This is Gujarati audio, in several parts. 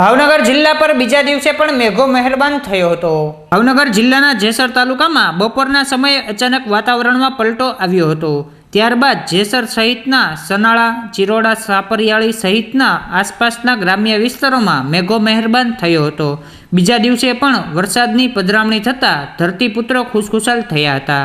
ભાવનગર જિલ્લા પર બીજા દિવસે પણ મેઘો મહેરબાન થયો હતો. ભાવનગર જિલ્લાના જેસર તાલુકામાં બપોરના સમયે અચાનક વાતાવરણમાં પલટો આવ્યો હતો. ત્યારબાદ જેસર સહિતના સનાળા, ચિરોડા, સાપરિયાળી સહિતના આસપાસના ગ્રામ્ય વિસ્તારોમાં મેઘો મહેરબાન થયો હતો. બીજા દિવસે પણ વરસાદની પધરામણી થતાં ધરતીપુત્રો ખુશખુશાલ થયા હતા.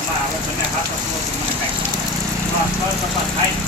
અમારા આવડતને હાથ આપવો મને કાંઈ થાય